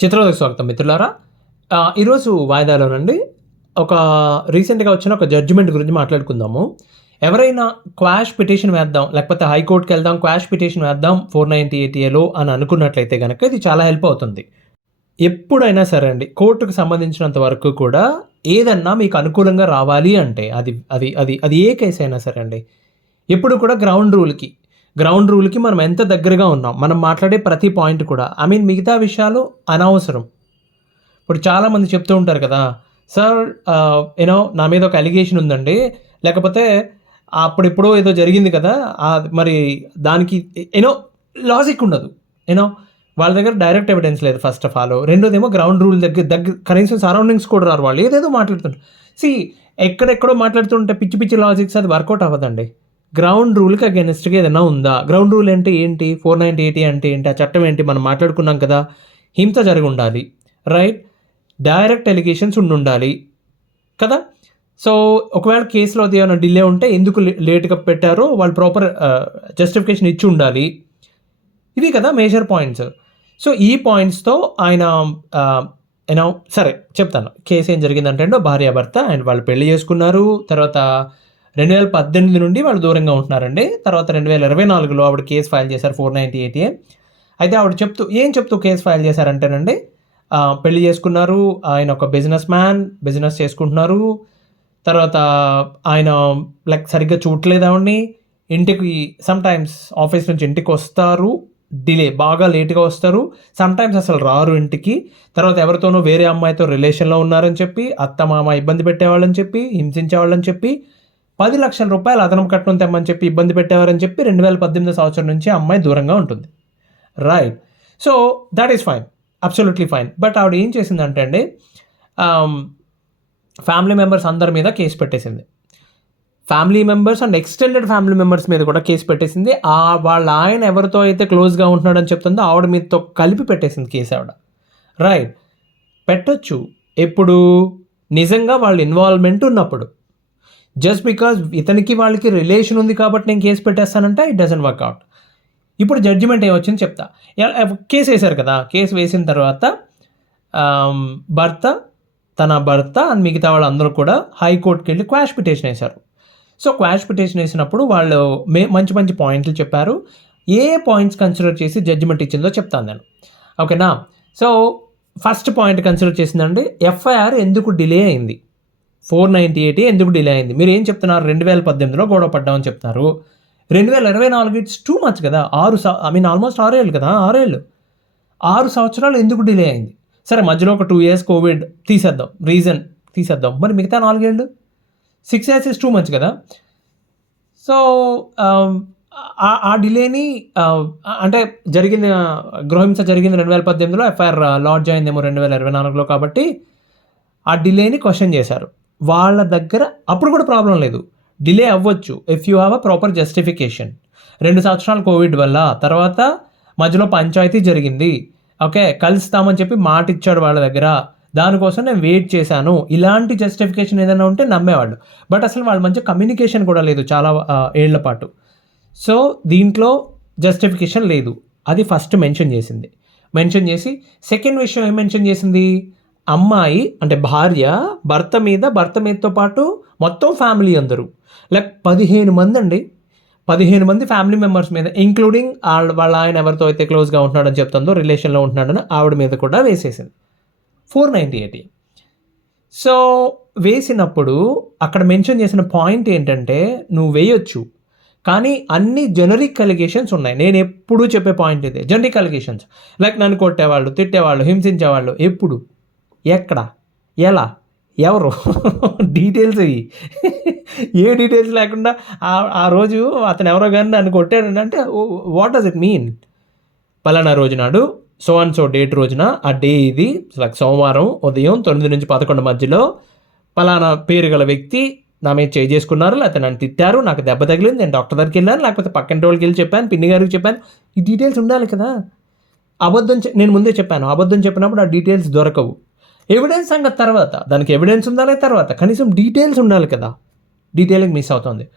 చిత్రోదయ స్వాగతం మిత్రులారా. ఈరోజు వాయిదాలోనండి ఒక రీసెంట్గా వచ్చిన ఒక జడ్జిమెంట్ గురించి మాట్లాడుకుందాము. ఎవరైనా క్వాష్ పిటిషన్ వేద్దాం లేకపోతే హైకోర్టుకి వెళ్దాం క్వాష్ పిటిషన్ వేద్దాం ఫోర్ నైంటీ ఏటీఏలో అని అనుకున్నట్లయితే కనుక ఇది చాలా హెల్ప్ అవుతుంది. ఎప్పుడైనా సరే అండి కోర్టుకు సంబంధించినంత వరకు కూడా ఏదన్నా మీకు అనుకూలంగా రావాలి అంటే అది అది అది అది ఏ కేసు అయినా సరే అండి ఎప్పుడు కూడా గ్రౌండ్ రూల్కి గ్రౌండ్ రూల్కి మనం ఎంత దగ్గరగా ఉన్నాం మనం మాట్లాడే ప్రతి పాయింట్ కూడా. ఐ మీన్ మిగతా విషయాలు అనవసరం. ఇప్పుడు చాలామంది చెప్తూ ఉంటారు కదా సార్ యూనో uh, నా మీద ఒక అలిగేషన్ ఉందండి. లేకపోతే అప్పుడిప్పుడో ఏదో జరిగింది కదా మరి దానికి యూనో లాజిక్ ఉండదు. యూనో వాళ్ళ దగ్గర డైరెక్ట్ ఎవిడెన్స్ లేదు ఫస్ట్ ఆఫ్ ఆల్ రెండోదేమో గ్రౌండ్ రూల్ దగ్గర దగ్గర కనీసం సరౌండింగ్స్ కూడా రారు వాళ్ళు. ఏదేదో మాట్లాడుతుంటారు. సి ఎక్కడెక్కడో మాట్లాడుతుంటే పిచ్చి పిచ్చి లాజిక్స్ అది వర్కౌట్ అవ్వదండి. గ్రౌండ్ రూల్కి అగెనిస్ట్గా ఏదైనా ఉందా? గ్రౌండ్ రూల్ అంటే ఏంటి? ఫోర్ నైంటీ ఎయిటీ అంటే ఏంటి? ఆ చట్టం ఏంటి? మనం మాట్లాడుకున్నాం కదా. హింస జరిగి ఉండాలి రైట్ డైరెక్ట్ ఎలిగేషన్స్ ఉండి ఉండాలి కదా? సో ఒకవేళ కేసులో అది ఏమైనా డిలే ఉంటే ఎందుకు లే- లేట్గా పెట్టారో వాళ్ళు ప్రాపర్ జస్టిఫికేషన్ uh, ఇచ్చి ఉండాలి. ఇవి కదా మేజర్ పాయింట్స్ సో ఈ పాయింట్స్తో ఆయన uh, యూనో సరే చెప్తాను. కేసు ఏం జరిగిందంటే భార్యాభర్త అండ్ వాళ్ళు పెళ్ళి చేసుకున్నారు. తర్వాత రెండు వేల పద్దెనిమిది నుండి వాళ్ళు దూరంగా ఉంటున్నారండి. తర్వాత రెండు వేల ఇరవై నాలుగులో ఆవిడ కేసు ఫైల్ చేశారు ఫోర్ నైంటీ ఎయిటీఏ అయితే ఆవిడ చెప్తూ ఏం చెప్తూ కేసు ఫైల్ చేశారంటేనండి పెళ్ళి చేసుకున్నారు ఆయన ఒక బిజినెస్ మ్యాన్ బిజినెస్ చేసుకుంటున్నారు. తర్వాత ఆయన లైక్ సరిగ్గా చూడలేదు ఆవిడ్ని. ఇంటికి సమ్టైమ్స్ ఆఫీస్ నుంచి ఇంటికి వస్తారు డిలే బాగా లేట్గా వస్తారు. సమ్టైమ్స్ అసలు రారు ఇంటికి. తర్వాత ఎవరితోనో వేరే అమ్మాయితో రిలేషన్లో ఉన్నారని చెప్పి అత్త మామ ఇబ్బంది పెట్టేవాళ్ళని చెప్పి హింసించేవాళ్ళని చెప్పి పది లక్షల రూపాయలు అదనం కట్నం తెమ్మని చెప్పి ఇబ్బంది పెట్టేవారని చెప్పి రెండు వేల పద్దెనిమిది సంవత్సరం నుంచి అమ్మాయి దూరంగా ఉంటుంది. Right so that is fine absolutely fine but ఆవిడ ఏం చేసిందంటే అండి um, ఫ్యామిలీ మెంబర్స్ అందరి మీద కేసు పెట్టేసింది. Family members and extended family members మీద కూడా కేసు పెట్టేసింది. ఆ వాళ్ళ ఆయన ఎవరితో అయితే క్లోజ్గా ఉంటున్నాడని చెప్తుందో ఆవిడ మీదతో కలిపి పెట్టేసింది కేసు ఆవిడ. రైట్ పెట్టొచ్చు. ఎప్పుడు? నిజంగా వాళ్ళ ఇన్వాల్వ్మెంట్ ఉన్నప్పుడు. జస్ట్ బికాజ్ ఇతనికి వాళ్ళకి రిలేషన్ ఉంది కాబట్టి నేను కేసు పెట్టేస్తానంటే ఇట్ డజన్ వర్క్అవుట్ ఇప్పుడు జడ్జిమెంట్ ఏమొచ్చింది చెప్తా. కేసు వేశారు కదా కేసు వేసిన తర్వాత భర్త తన భర్త అండ్ మిగతా వాళ్ళందరూ కూడా హైకోర్టుకి వెళ్ళి క్వాష్ పిటిషన్ వేశారు. సో క్వాష్ పిటిషన్ వేసినప్పుడు వాళ్ళు మే మంచి మంచి పాయింట్లు చెప్పారు. ఏ పాయింట్స్ కన్సిడర్ చేసి జడ్జిమెంట్ ఇచ్చిందో చెప్తాను నేను. ఓకేనా సో ఫస్ట్ పాయింట్ కన్సిడర్ చేసిందండి ఎఫ్ఐఆర్ ఎందుకు డిలే అయింది? ఫోర్ నైంటీ ఎయిటీ ఎందుకు డిలే అయింది? మీరు ఏం చెప్తున్నారు? రెండు వేల పద్దెనిమిదిలో గొడవ పడ్డామని చెప్తున్నారు రెండు వేల ఇరవై నాలుగు ఇట్స్ టూ మచ్ కదా. ఆరు ఐ మీన్ ఆల్మోస్ట్ ఆరేళ్ళు కదా ఆరేళ్ళు. ఆరు సంవత్సరాలు ఎందుకు డిలే అయింది? సరే మధ్యలో ఒక టూ ఇయర్స్ కోవిడ్ తీసేద్దాం. రీజన్ తీసేద్దాం. మరి మిగతా నాలుగేళ్ళు? Six years is too much కదా. సో um, ఆ- డిలేని అంటే జరిగిన గృహహింస జరిగింది రెండు వేల పద్దెనిమిదిలో ఎఫ్ఐఆర్ uh, లాడ్జ్ అయిందేమో రెండు వేల ఇరవై నాలుగులో కాబట్టి ఆ డిలేని క్వశ్చన్ చేశారు. వాళ్ళ దగ్గర అప్పుడు కూడా ప్రాబ్లం లేదు. డిలే అవ్వచ్చు if you have a proper justification రెండు సంవత్సరాలు కోవిడ్ వల్ల తర్వాత మధ్యలో పంచాయతీ జరిగింది. ఓకే కలుస్తామని చెప్పి మాట ఇచ్చాడు వాళ్ళ దగ్గర. దానికోసం నేను వెయిట్ చేశాను. ఇలాంటి జస్టిఫికేషన్ ఏదైనా ఉంటే నమ్మేవాళ్ళు. బట్ అసలు వాళ్ళ మధ్య కమ్యూనికేషన్ కూడా లేదు చాలా ఏళ్ళ పాటు. సో దీంట్లో జస్టిఫికేషన్ లేదు. అది ఫస్ట్ మెన్షన్ చేసింది. మెన్షన్ చేసి సెకండ్ విషయం ఏం మెన్షన్ చేసింది? అమ్మాయి అంటే భార్య భర్త మీద భర్త మీదతో పాటు మొత్తం ఫ్యామిలీ అందరూ. లైక్ పదిహేను మంది అండి పదిహేను మంది ఫ్యామిలీ మెంబర్స్ మీద ఇంక్లూడింగ్ వాళ్ళ వాళ్ళ ఆయన ఎవరితో అయితే క్లోజ్గా ఉంటున్నాడని చెప్తుందో రిలేషన్లో ఉంటున్నాడని ఆవిడ మీద కూడా వేసేసింది. ఫోర్ నైంటీ ఎయిటీ సో వేసినప్పుడు అక్కడ మెన్షన్ చేసిన పాయింట్ ఏంటంటే నువ్వు వేయొచ్చు. కానీ అన్ని జనరిక్ అలిగేషన్స్ ఉన్నాయి. నేను ఎప్పుడూ చెప్పే పాయింట్ ఇదే. జనరిక్ అలిగేషన్స్ లైక్ నన్ను కొట్టేవాళ్ళు తిట్టేవాళ్ళు హింసించేవాళ్ళు ఎప్పుడు. ఎక్కడ? ఎలా? ఎవరు? డీటెయిల్స్ ఇవి. ఏ డీటెయిల్స్ లేకుండా ఆ- రోజు అతను ఎవరో కానీ నన్ను కొట్టాడు అంటే వాట్ డస్ ఇట్ మీన్ పలానా రోజు నాడు సో అండ్ సో డేట్ రోజున ఆ డే ఇది లైక్ సోమవారం ఉదయం తొమ్మిది నుంచి పదకొండు మధ్యలో పలానా పేరు గల వ్యక్తి నా మీద చేయి చేసుకున్నారు లేకపోతే నన్ను తిట్టారు నాకు దెబ్బ తగిలింది నేను డాక్టర్ దగ్గరికి వెళ్ళాను లేకపోతే పక్కన వాళ్ళకి వెళ్ళి చెప్పాను పిన్ని గారికి చెప్పాను. ఈ డీటెయిల్స్ ఉండాలి కదా. అబద్ధం నేను ముందే చెప్పాను అబద్ధం చెప్పినప్పుడు ఆ డీటెయిల్స్ దొరకవు. ఎవిడెన్స్ సంగతి తర్వాత. దానికి ఎవిడెన్స్ ఉండాలి తర్వాత. కనీసం డీటెయిల్స్ ఉండాలి కదా. డీటెయిలింగ్ మిస్ అవుతుంది.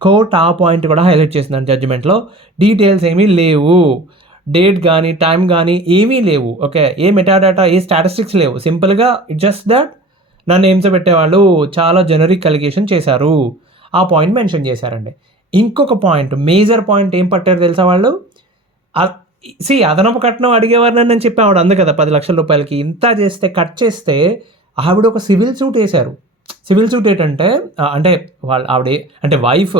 కోర్ట్ ఆ పాయింట్ కూడా హైలైట్ చేసిందని జడ్జిమెంట్లో డీటెయిల్స్ ఏమీ లేవు. డేట్ కానీ టైం కానీ ఏమీ లేవు. ఓకే ఏ మెటాడాటా ఏ స్టాటిస్టిక్స్ లేవు. సింపుల్గా జస్ట్ దట్ నన్ను నేమ్స్ పెట్టేవాళ్ళు చాలా జనరిక్ అలిగేషన్ చేశారు. ఆ పాయింట్ మెన్షన్ చేశారండి. ఇంకొక పాయింట్ మేజర్ పాయింట్ ఏం పట్టారు తెలుసా వాళ్ళు? సి అదనపు కట్నం అడిగేవారిని అని చెప్పి ఆవిడ అంది కదా పది లక్షల రూపాయలకి. ఇంత చేస్తే కట్ చేస్తే ఆవిడ ఒక సివిల్ సూట్ వేశారు. సివిల్ సూట్ ఏంటంటే అంటే వాళ్ళ ఆవిడ అంటే వైఫ్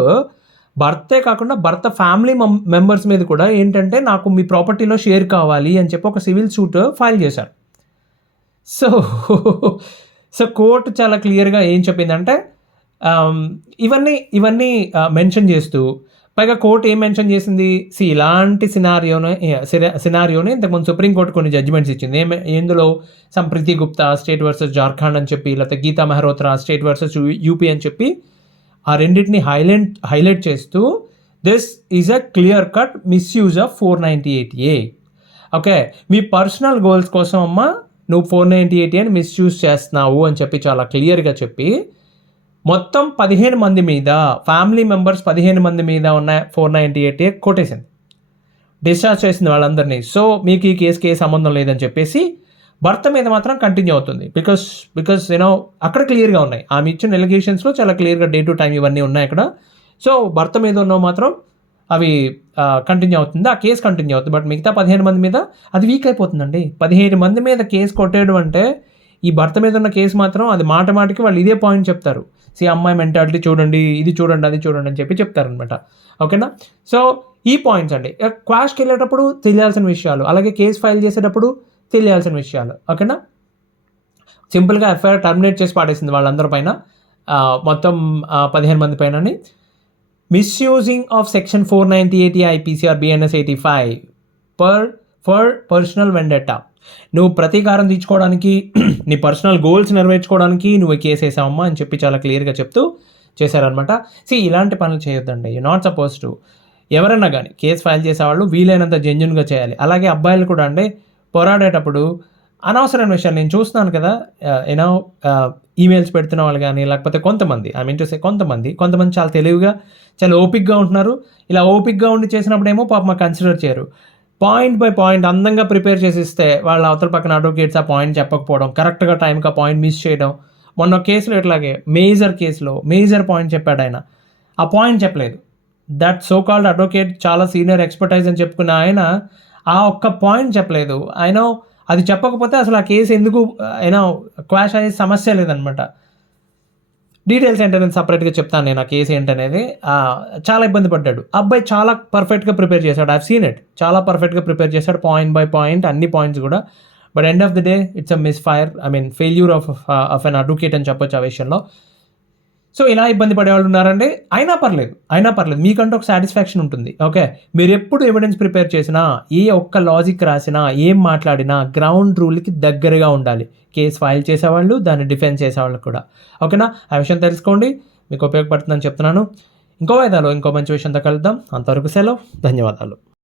భర్తే కాకుండా భర్త ఫ్యామిలీ మెంబర్స్ మీద కూడా ఏంటంటే నాకు మీ ప్రాపర్టీలో షేర్ కావాలి అని చెప్పి ఒక సివిల్ సూట్ ఫైల్ చేశారు. సో సో కోర్టు చాలా క్లియర్గా ఏం చెప్పిందంటే ఇవన్నీ ఇవన్నీ మెన్షన్ చేస్తూ పైగా కోర్టు ఏం మెన్షన్ చేసింది? సి ఇలాంటి సినారియోనే సినారియోనే ఇంతకుముందు సుప్రీంకోర్టు కొన్ని జడ్జిమెంట్స్ ఇచ్చింది. ఏం some Preeti Gupta state versus Jharkhand అని చెప్పి లేకపోతే Geeta Mehrotra state versus UP అని చెప్పి ఆ రెండింటిని హైలైట్ హైలైట్ చేస్తూ this is a clear cut misuse of four ninety eight A okay me personal goals కోసం అమ్మ నువ్వు ఫోర్ నైంటీ ఎయిట్ అని మిస్యూజ్ చేస్తున్నావు అని చెప్పి చాలా క్లియర్గా చెప్పి మొత్తం పదిహేను మంది మీద ఫ్యామిలీ మెంబర్స్ పదిహేను మంది మీద ఉన్న ఫోర్ నైంటీ ఎయిట్ ఏ కొట్టేసింది. డిశ్చార్జ్ చేసింది వాళ్ళందరినీ. సో మీకు ఈ కేసుకి ఏ సంబంధం లేదని చెప్పేసి భర్త మీద మాత్రం కంటిన్యూ అవుతుంది. బికాస్ బికాస్ యూనో అక్కడ క్లియర్గా ఉన్నాయి. ఆమె ఇచ్చిన ఎలిగేషన్స్లో చాలా క్లియర్గా డే టు టైం ఇవన్నీ ఉన్నాయి అక్కడ. సో భర్త మీద ఉన్న మాత్రం అవి కంటిన్యూ అవుతుంది. ఆ కేసు కంటిన్యూ అవుతుంది. బట్ మిగతా పదిహేను మంది మీద అది వీక్ అయిపోతుందండి. పదిహేను మంది మీద కేసు కొట్టేయడం అంటే ఈ భర్త మీద ఉన్న కేసు మాత్రం అది మాట మాటకి వాళ్ళు ఇదే పాయింట్ చెప్తారు. సి అమ్మాయి మెంటాలిటీ చూడండి ఇది చూడండి అది చూడండి అని చెప్పి చెప్తారనమాట ఓకేనా? సో ఈ పాయింట్స్ అండి. క్వాష్కి వెళ్ళేటప్పుడు తెలియాల్సిన విషయాలు అలాగే కేసు ఫైల్ చేసేటప్పుడు తెలియాల్సిన విషయాలు. ఓకేనా? సింపుల్గా ఎఫ్ఐఆర్ టర్మినేట్ చేసి పాడేసింది వాళ్ళందరి పైన. మొత్తం పదిహేను మంది పైనని. Misusing of section four ninety eighty IPC or BNS eighty five per for personal vendetta. నువ్వు ప్రతీకారం తీర్చుకోవడానికి నీ పర్సనల్ గోల్స్ నెరవేర్చుకోవడానికి నువ్వు ఈ కేసు వేసావమ్మా అని చెప్పి చాలా క్లియర్గా చెప్తూ చేశారనమాట సి ఇలాంటి పనులు చేయొద్దండి. యూ నాట్ సపోజ్ టు ఎవరైనా కానీ కేసు ఫైల్ చేసేవాళ్ళు వీలైనంత జెన్యున్గా చేయాలి. అలాగే అబ్బాయిలు కూడా అండి పోరాడేటప్పుడు అనవసరమైన విషయాలు నేను చూస్తున్నాను కదా యూనో ఈమెయిల్స్ పెడుతున్న వాళ్ళు కానీ లేకపోతే కొంతమంది ఐ మీన్ చూస్తే కొంతమంది కొంతమంది చాలా తెలివిగా చాలా ఓపిక్గా ఉంటున్నారు. ఇలా ఓపిక్గా ఉండి చేసినప్పుడేమో పాప మాకు కన్సిడర్ చేయరు. పాయింట్ బై పాయింట్ అందంగా ప్రిపేర్ చేసి ఇస్తే వాళ్ళ అవతల పక్కన అడ్వకేట్స్ ఆ పాయింట్ చెప్పకపోవడం కరెక్ట్గా టైంకి ఆ పాయింట్ మిస్ చేయడం. మొన్న కేసులో ఇట్లాగే మేజర్ కేసులో మేజర్ పాయింట్ చెప్పాడు ఆయన. ఆ పాయింట్ చెప్పలేదు. దట్ సో కాల్డ్ అడ్వకేట్ చాలా సీనియర్ ఎక్స్పర్టైజ్ అని చెప్పుకున్న ఆయన ఆ ఒక్క పాయింట్ చెప్పలేదు. ఆయన అది చెప్పకపోతే అసలు ఆ కేసు ఎందుకు అయినా క్వాష్ అయ్యే సమస్య లేదనమాట డీటెయిల్స్ ఏంటనేది నేను సపరేట్గా చెప్తాను నేను ఆ కేసు ఏంటనేది. చాలా ఇబ్బంది పడ్డాడు. అబ్బాయి చాలా పర్ఫెక్ట్గా ప్రిపేర్ చేశాడు. ఐ సీన్ ఇట్ చాలా పర్ఫెక్ట్గా ప్రిపేర్ చేశాడు పాయింట్ బై పాయింట్ అన్ని పాయింట్స్ కూడా. But end of the day it's a misfire I mean failure of of an advocate అని చెప్పొచ్చు ఆ విషయంలో. సో ఇలా ఇబ్బంది పడేవాళ్ళు ఉన్నారంటే అయినా పర్లేదు అయినా పర్లేదు. మీకంటే ఒక సాటిస్ఫాక్షన్ ఉంటుంది. ఓకే మీరు ఎప్పుడు ఎవిడెన్స్ ప్రిపేర్ చేసినా ఏ ఒక్క లాజిక్ రాసినా ఏం మాట్లాడినా గ్రౌండ్ రూల్కి దగ్గరగా ఉండాలి. కేసు ఫైల్ చేసేవాళ్ళు దాన్ని డిఫెన్స్ చేసేవాళ్ళు కూడా. ఓకేనా ఆ విషయం తెలుసుకోండి. మీకు ఉపయోగపడుతుందని చెప్తున్నాను. ఇంకో వాయిదాలో ఇంకో మంచి విషయంతో కలుద్దాం. అంతవరకు సెలవు. ధన్యవాదాలు.